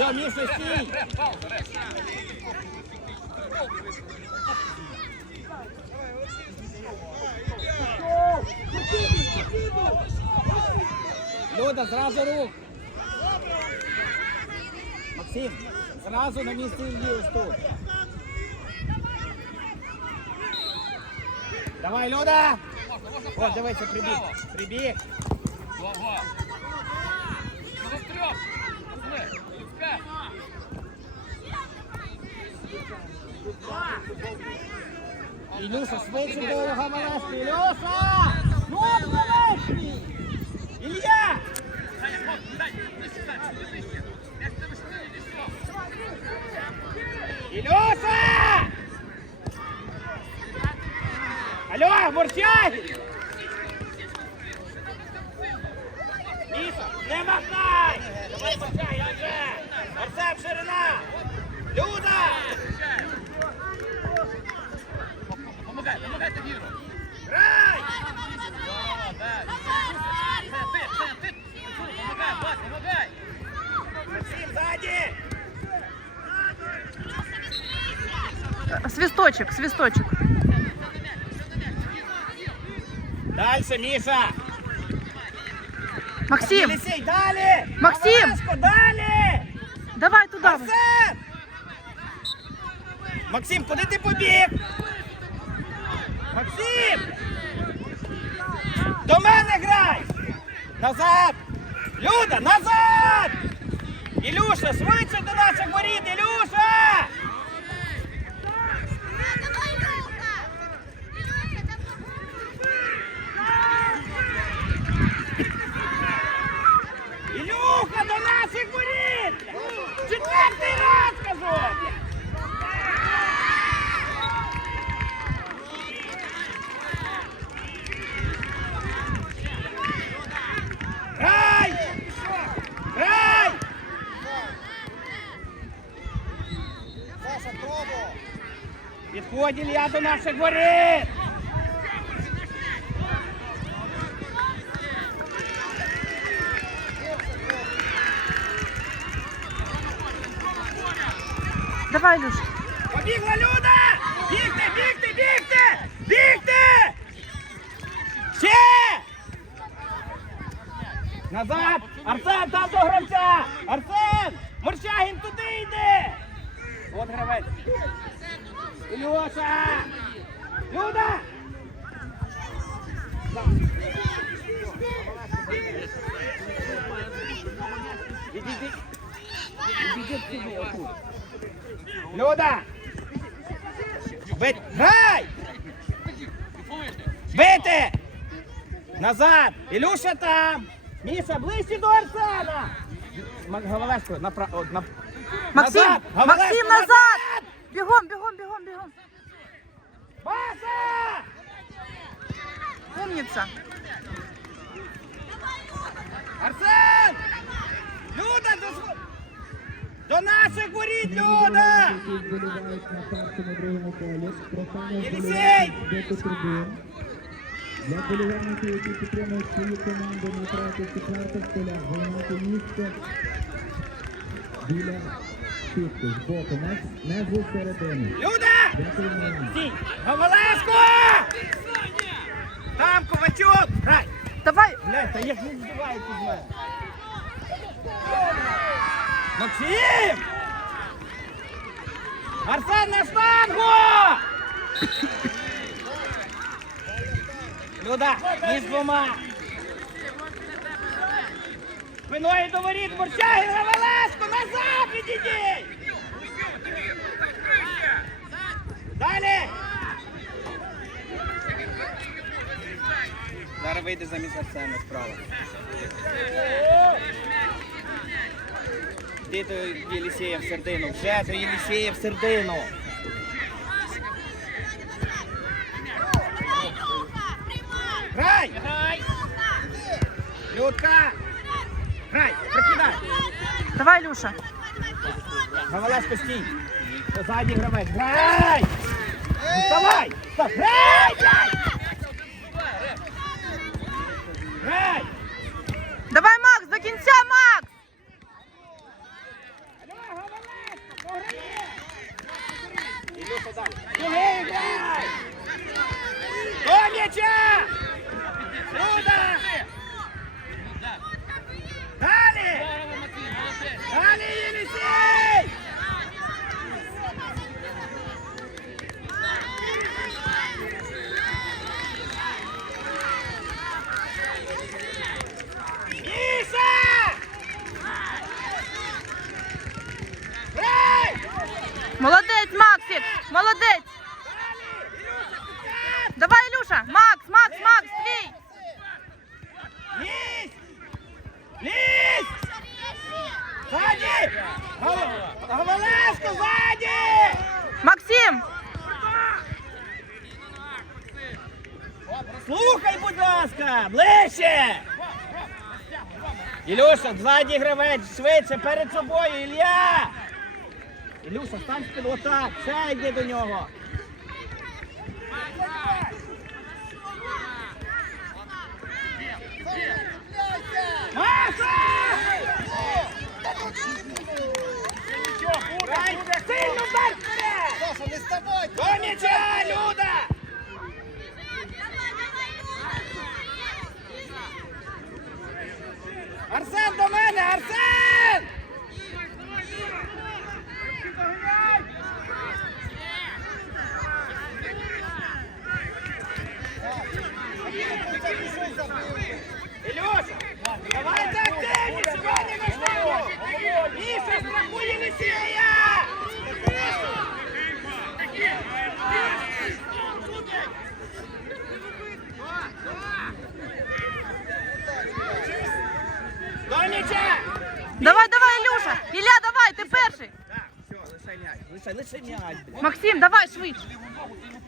Все, Міша, стій! Люда, зразу рух! Максим, зразу на місці Іллі ось. Давай, Люда! О, дивися, прибіг. Прибіг. Ого! Ну, трьох! Пацани, Луцька! Ілюша, швидше до його малешки. Ілюша! Ну, малешки! Сюди! Ілюша! Алло, Мурчагін! Міша, не махай! Давай, Мурчагін, вже! Арсен, ширина! Люда! Помагай, помагайте Віру! Грай! Молодець! Саня, ти, Саня, ти! Помагай, Влад, помагай! Максим, ззаді! Свисточек, свисточек. Дальше, Міша! Максим, Елисей, далі! Максим! Павлашко, далі! давай туда. Арсен! Максим, куди ти побіг? Максим! До мене грай! Назад! Люда, назад! Ілюша, швидше до наших воріт! Ілюша! Ілюха, до наших воріт! Четвертий раз кажу! Грай! Грай! Відходь, Ілля, до наших воріт! Давай, Люш. Побігла Люда! Бігти, бігти, бігти! Бігти! Ще! Назад! Арсен, там до гравця! Арсен! Морщагін туди йде! От гравець. Ілюша! Люда! Люда! Грай! Бити! Назад! Ілюша там! Міша, ближче до Арсена! Головешко, направо. На... Максим, Назад! Максим, назад! Бегом, бегом, бегом, бегом. Паса! Умница. Арсен! Люда, до, до наших воріт, Люда! Єлісей! Для вболівальників, які підтримують свою команду на третій четвертих полях, займати місце біля сітки збоку, не, не зі середини. Вам. Стій! Головешко! Там, Ковачук! Грай! Давай. Блядь, та як не збивають з мене? Максим! Арсен на штангу! Люда, між двома. Спиною до воріт, Борчагін, Гавалеско, назад відійдіть! Далі! Зараз вийде замість Арсена справа. Йди до Єлісея в середину, вже до Єлісея в середину. Грай! Людка! Грай! Прокидай! Давай, Люша. Гавалашко, стій. Позаді гравець. Грай! Вставай! Грай! Грай! Грай! Давай, Макс, до кінця, Макс! Ілюша, далі. Грай! Коняча! Давай, Ілюша! Макс, Макс, Макс, твій! Лізь! Лізь! Ззаді! Говалешко, ззаді! Максим! Слухай, будь ласка, ближче! Ілюша, ззаді гравець, швидше, перед собою, Ілля! Ілюша, стань спід, отак, ще йди до нього. Маша! Грай, Сильно вдар вперед! До м'яча, Люда! Арсен до мене, Арсен! Ілюша, давайте активніше, Ваня на штангу! Міша, страхуй Єлісія! До м'яча! Давай, давай, Ілюша! Ілля, давай, ти перший! Так, все, лише м'яч, лише, лише м'яч. Максим, давай швидше!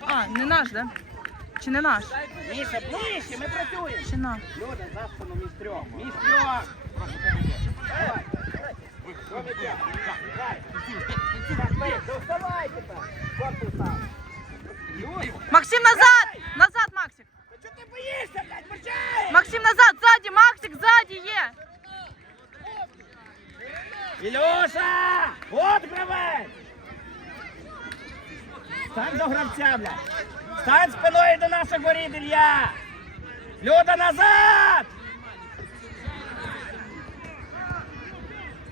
А, не наш, да? Чи не наш? Міша, ближче, ми працюємо. Чи наш? Люди, за спину між трьох. Між трьох. Давай, давай. Максим, назад! Назад, Максик! та чого ти боїшся, блядь, почай! Максим, назад, ззаді! Максик, ззаді є! Ілюша! От гравець! Стань до гравця, блядь! Стань спиною до наших воріт, Ілля! Люда, назад!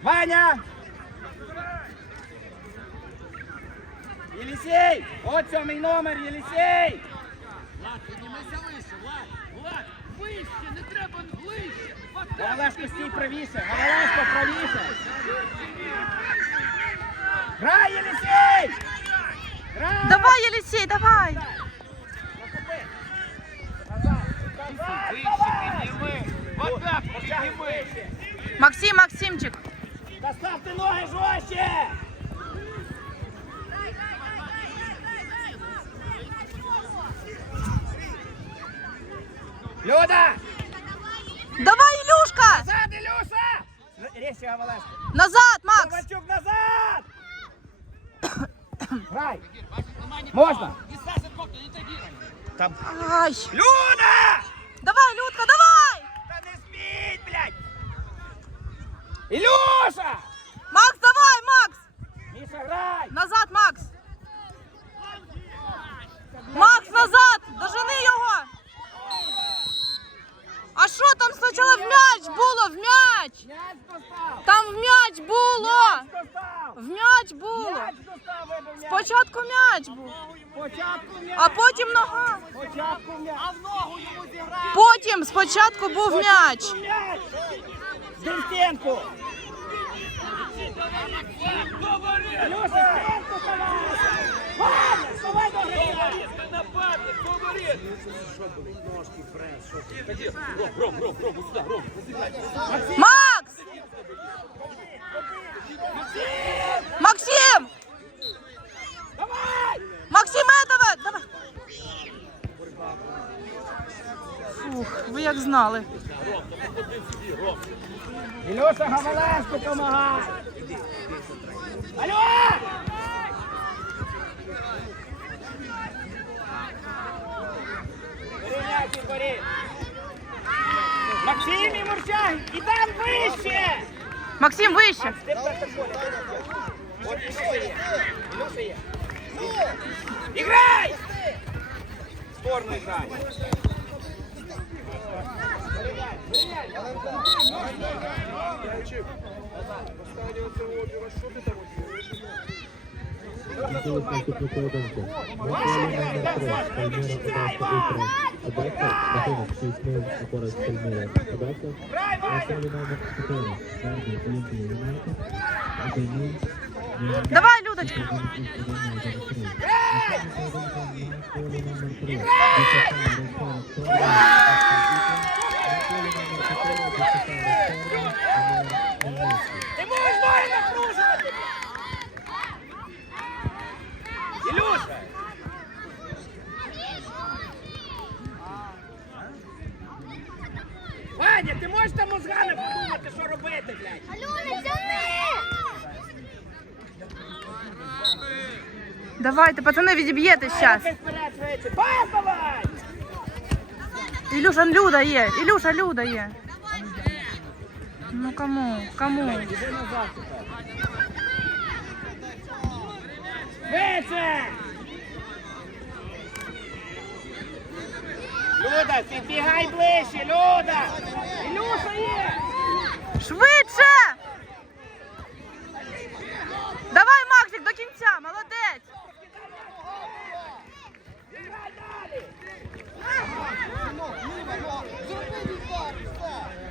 Ваня! Єлісей! От сьомий номер, Єлісей! Влад, піднімайся вище, Влад. Влад, вище, не треба ближче. Галалешко, стій правіше! Галалешко, правіше! Грай, Єлісей! Грай! Давай, Єлісій, давай! Наступи! Назад! Назад! Вище Давай! підніми. Отак підніми. Максим, Максимчик! Доставте ноги жорстче! Люда! Давай, Ілюшка! Назад, Ілюша! Режь його, Валешко. Назад, Макс! Ковальчук, назад! Грай! Можна? Там. Ай! Люда! Давай, Людка, давай! Та не сміть, блядь! Ілюша! Макс, давай, Макс! Міша, грай! Назад, Макс! Макс, назад! Дожени його! А що там спочатку в м'яч було? В м'яч! М'яч достав! Там в м'яч було! М'яч достав! В м'яч було! М'яч достав, вибив м'яч! Спочатку м'яч був, м'яч! а потім нога. М'яч! А в ногу йому зіграв! Потім спочатку був м'яч. М'яч! Демстенку! Ілюша, стенку вставай! Ваня, вставай до гравця! Нападник, говори. Макс! Максим! Давай! Максим, этого! Давай! Фух, ви як знали. Ілюша Гаваленко допомагай! Алло! Максим і Мурчак! І там вище! Максим, вище. Ілюша є. Ілюша є. Играй! В сторону играй. Кінцевий наступний поєдинку. Микола номер 3, Пальміра Одеса Ультра. Одеса, рахунок 6-0 на користь Пальміри. Одеса. Наступний номер 4, Нерді Олімпія Юнайтед. 1-0. Давай, Людочка. Ти можеш ноги напружувати! Ілюша! Ваня, ти можеш там мозгами подумати, що робити, блядь? Алюна, тяни! Давайте, пацани, відіб'єте зараз. Руки. Пас давай! Ілюша, Люда є. Ілюша, Люда є. Ну кому? Кому? Швидше! Люда, підбігай ближче, Люда! Ілюша є! Швидше! Давай, Максик, до кінця, молодець! Грай далі!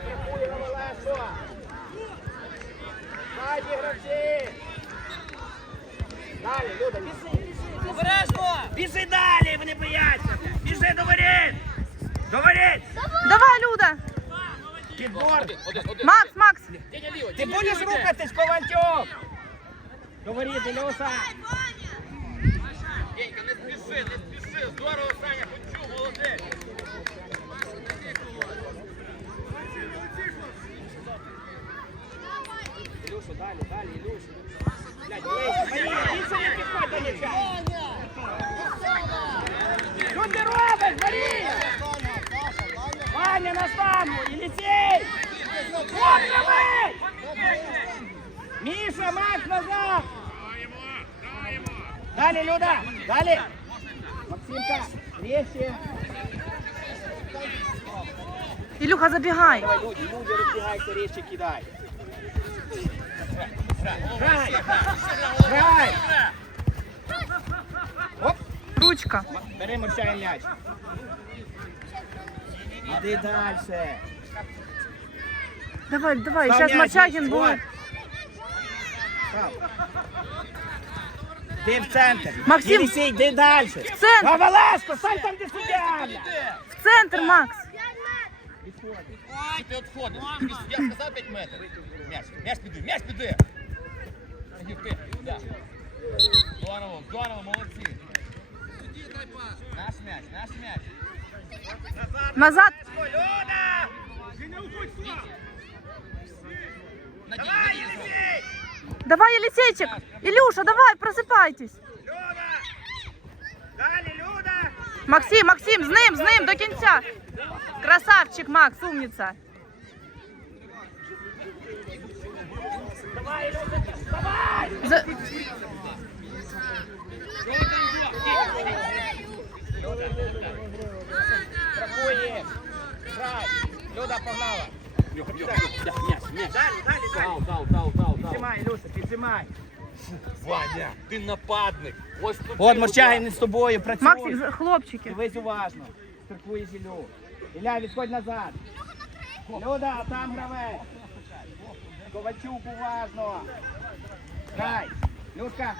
Рахуй, Ромалешко! Ззаді гравці! Далі, Люда, біжи, біжи! Обережно! Біжи далі, вони бояться! Біжи до воріт! До воріт! Давай, Люда! Підбор! Макс, Макс! Ти будеш рухатись, Ковальчук! До воріт, Ілюша! Денька, не спіши, не спіши. Здорово, Саня, почув, молодець. Ілюша, далі, далі, Ілюша! Далі, Люда, далі! Максимка, резче! Ілюха, забігай! Давай, люди, люди, розбігайся, резче кидай! Грай! Грай! Оп! Ручка. Бери мовчай м'яч. Іди далі. Давай, давай, зараз м'яч, Мачагін буде. Ти в центр. Максим. Єлісей, йди далі. В центр. Гавалешко, стань там, де суддя. В центр, Макс. Ой, ти відходиш. Я сказав 5 метрів. М'яч, м'яч піди, м'яч піди. Сидів ти, да. Здорово, здорово, молодці. Наш м'яч, наш м'яч. Назад. Люда! Надій, Давай, надій. Єлісей! Давай, Єлісейчик. Ілюша, давай, просипайтесь. Люда! Далі, Люда! Максим, Максим, з ним, з ним до кінця. Красавчик, Макс, умниця. Давай, Люда! За... Рахує! Люда погнала! Далі, далі, далі! Дал, дал, дал, дал, дал. Піджимай, Люся, піджимай! Ваня, ти нападник. Ось тут. От Морчагін не з тобою працює. Максик, хлопчики. Дивись уважно. Циркує Ілю. Ілля, відходь назад. Люда, там гравець. Ковальчук уважно. Грай. Люшка,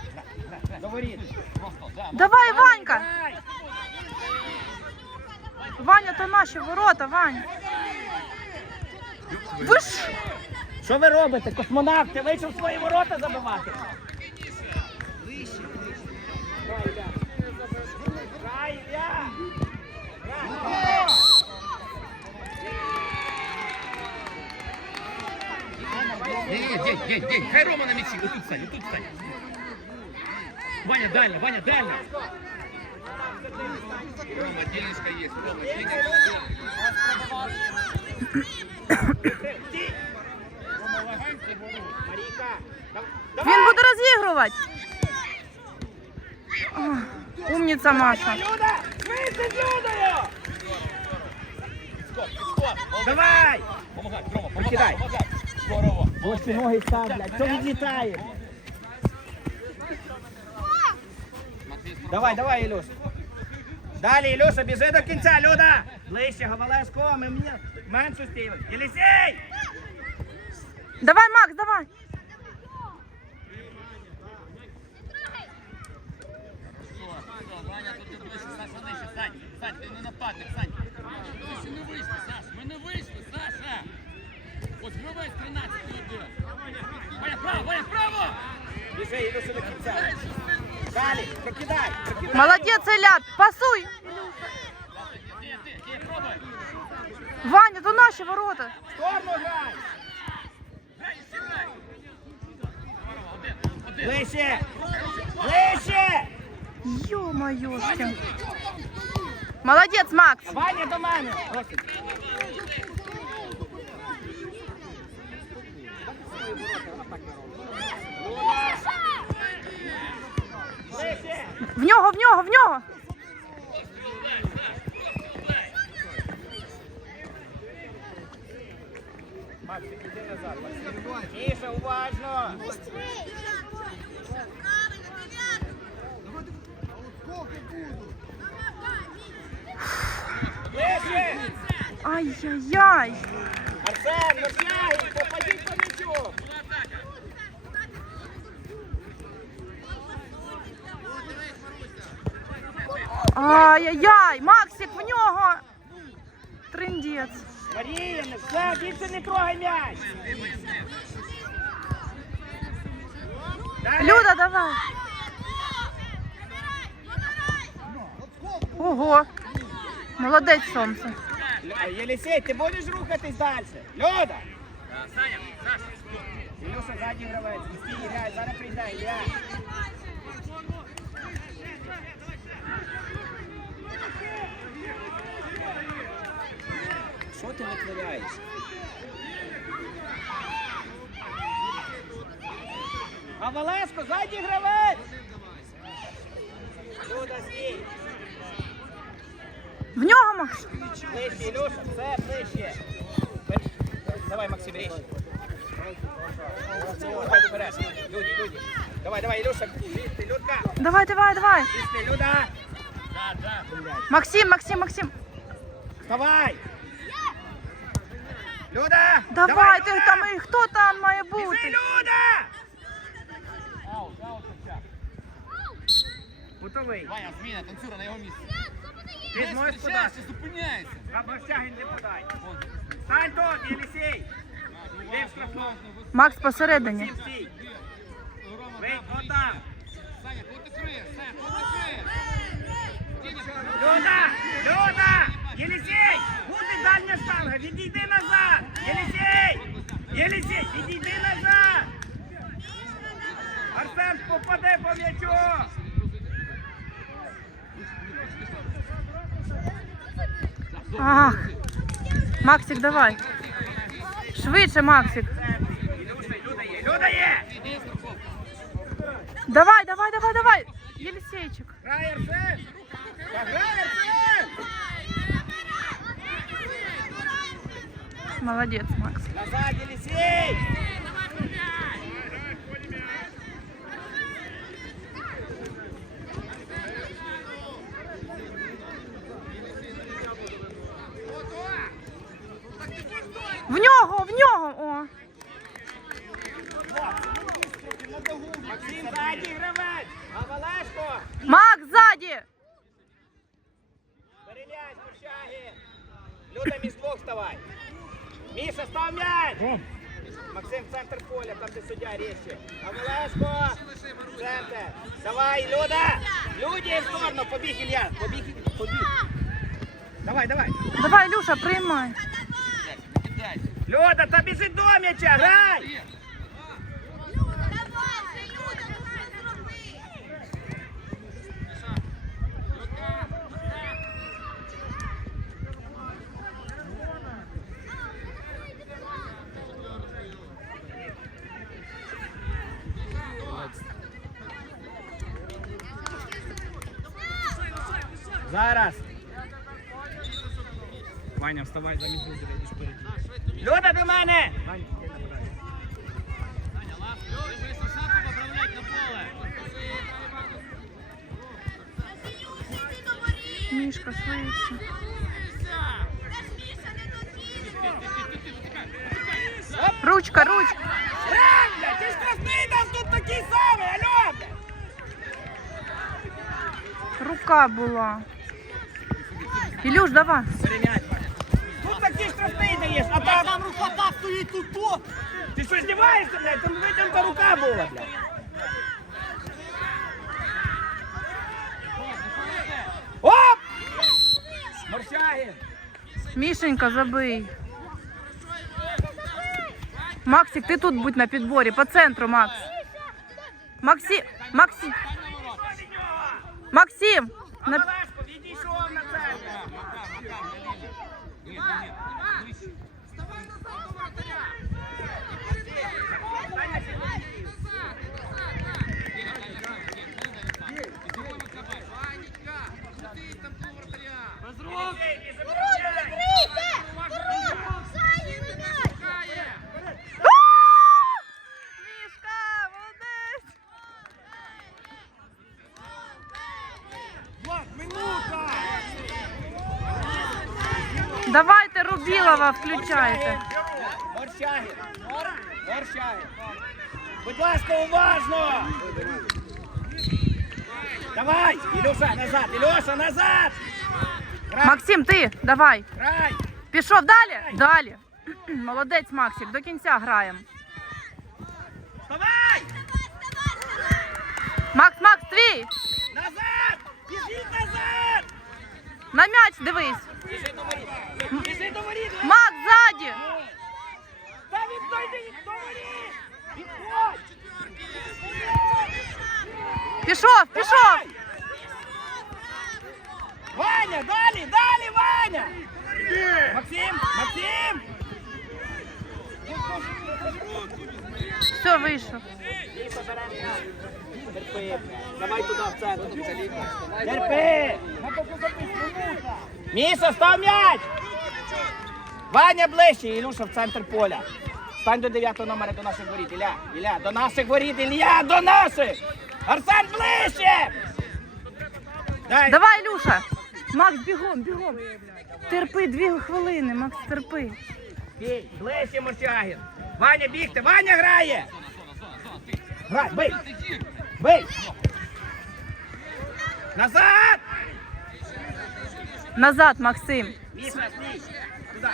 да. Давай, Ванька. Ваня, то наші ворота, Вань. Ви ж... Що ви робите? Космонавт, ти вийшов свої ворота забивати? Грай, Ілля. Грай, Ні, ні, день, день. Хай Рома на м'ячі. Отут стань, отут стань. Ваня, дальня, Ваня, дальня. Рома, денежка є. Рома, денежка Він буде розігрувати. Ах, Умниця Маша. Давай! Помагай, Рома, помагай. Здорово. Ось ці ноги ставлять. Що відлітає? Давай, давай, Ілюш. Далі, Ілюша, біжи до кінця, Люда! Ближче, Говалешко, ми мені меншу стіли. Єлісей! Давай, Макс, давай. Ваня, тут ти ближче, Саша, нижче, Сань. Сань, ти не нападник, Сань. Ми ще не вийшли, Саш, ми не вийшли, Саша. Ось гравець 13 йде. Ваня, право, Ваня, право! Біжи, Ілюша, до кінця. Далі, прокидай, прокидай. Молодець, Ілля, пасуй. Ти, ти, ти, пробуй. Ваня, то наші ворота. Сторону грай! Грай, ще грай. Один, один. Ближче! Ближче! Ё-моё. Молодець, Макс. Ваня до мене! Ось. В нього, в нього, в нього. Тише, уважно! Ай-яй-яй. Арсен, натягуй, попадіть по Ай-яй-яй. Максик, в нього. Триндець. Марія, не все, дівці не трогай м'яч! Люда, давай. Ого. Молодець, сонце. Єлісей, ти будеш рухатись далі? Люда! Саня, Саша. Ілюша ззаді гравець. Зараз прийде, Ілля. ти витворяєш? А Валеско, ззаді гравець! Люда, стій! В нього, Макс. Ближче, Ілюша, все, ближче. Давай, Максим, ріж. Давай, вперед. Люди, люди. Давай, давай, Ілюша, лізти, Людка. Давай, давай, давай. Лізти, Люда. Да, да. Максим, Максим, Максим. Вставай. Люда. Давай, ти Люда. там і хто там має Біжи, бути? Люда. Аут, аут, Саша. Готовий. Ваня, зміна, танцюра на його місці. Ти Не зможеш подати. зустрічаєшся, зупиняйся. Габарщагін не подай. Вон. Стань тут, Єлісей. Ти в штрафному. Макс посередині. Всім стій. Рома, Вийдь, да, отам. Саня, кого ти криєш? Саня, кого ти криєш? Діня, Люда! Люда! Єлісей! Буде дальня штанга! Відійди Ах. Максик, давай. Швидше, Максик. Ілюша, Люда є! Люда є! іди, страховку. Давай, давай, давай, давай. Єлісейчик. Грай, Арсен! Та грай, Арсен! Молодець, Макс. Назад, Єлісей! В нього, в нього. О. Максим, ззаді гравець! А Валешко! Макс ззаді. Перелясь, мощаги! Люда, між двох вставай! Міша, став м'яч! Максим, центр поля, там де суддя ріще. А Валешко! Центр! Давай, Люда! Люди в сторону, побіг, Ілля! Побіг, побіг! Давай, давай! Давай, Люша, приймай. Люда, тобі відоміча, грай! Зараз. Ваня, вставай, замість Луди, йдеш вперед. Люда до мене! Ваня, ти набирай. Вийшли шапку поправлять на поле. Мішка, швидше. Ручка, ручка. Брат, блядь, ти ж красний нас тут такий самий, алло, блядь! Рука була. Ілюш, давай. Перем'ять, Ваня. Тут такий даєш, а там... Там рука так стоїть тут, тут! Ти що, здіваєшся, блядь? Там витягнута рука була, блядь. Оп! Морщагін! Мішенька, забий. Максик, ти тут будь на підборі, по центру, Макс. Максим, Максим, Максим. На... На... Малешко, відійшов на центр. Без рук. Мішка, молодець. Давайте Рубілова включайте. Морщагін! Морщагін! Будь ласка, уважно! Давай! Ілюша, назад! Ілюша, назад! Грай! Максим, ти, давай. Грай! Пішов далі? Далі. Молодець, Максик, до кінця граємо. Давай! Макс, Макс, твій! Назад! Біжіть назад! На м'яч дивись. Біжи до воріт! Біжи до воріт! Макс, ззаді! Та відійди до воріт! Відходь! Пішов, пішов! Давай! Ваня, далі, далі, Ваня! Максим, Максим! Все, вийшов. Терпи. Давай туди в центр. Терпи. Міша, став м'яч! Ваня ближче, Ілюша в центр поля. Стань до 9 номера до наших воріт. Ілля, Ілля, до наших воріт, Ілля, до наших! Арсен ближче! Дай. Давай, Люша! Макс, бігом, бігом. Терпи дві хвилини, Макс, терпи. Бій, ближче Морчагін. Ваня бігти, Ваня грає! Грай, бий! Бий! Назад! Назад, Максим. Міша! Туди!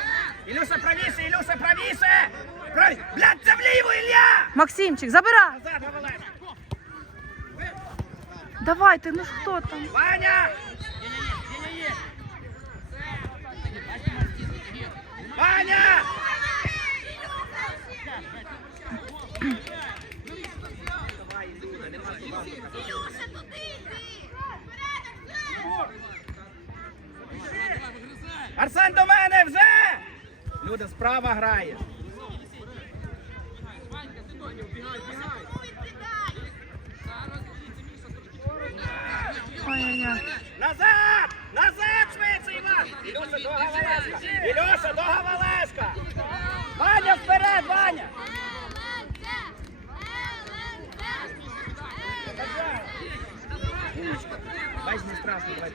Ілюша, правіше, Ілюша, правіше! Правіше! Блядь, це вліво, Ілля! Максимчик, забирай. Назад, Гавалеш! Давайте, ну хто там? Ваня! Ваня! Арсен до мене вже! Люда справа грає. Назад! Назад швидше, Іван! Ілюша, до Гавалешка! Ілюша, до Гавалешка! Ваня вперед, Ваня! Бач, не страшно, 2-5.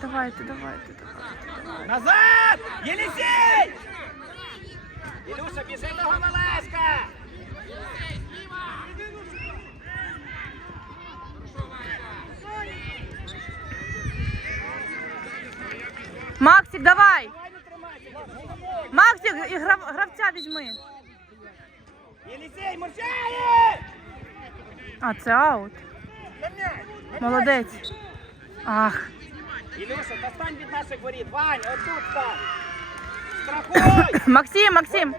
Давайте, давайте, давайте. Назад! Єлісей! Ілюша, біжи до Гавалешка! Максик, давай! Давай не тримайся! Максик, і грав- гравця візьми. Єлісей, мовчає! А, це аут. Молодець. Ах. Ілюша, достань від наших воріт. Вань, отут стань. Страхуй! Максим, Максим.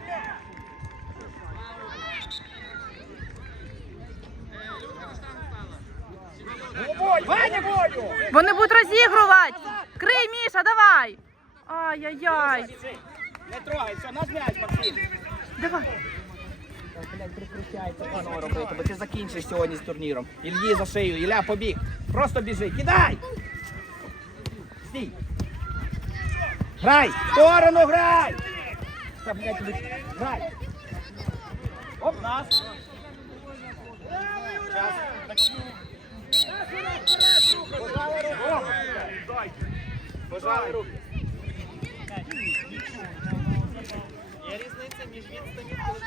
Ваня, бою! Вони будуть розігрувати. Крий, Міша, давай. Ай-яй-яй. Не трогай, все, наш м'яч, Максим. Давай. Блядь, робити, бо ти закінчиш сьогодні з турніром. Ільї за шию, Ілля побіг. Просто біжи, кидай! Стій! Грай! В сторону грай! Та, блядь, Грай! Оп, нас! Час. Руки. Пожали руки. Є різниця між відстані, коли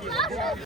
тіла.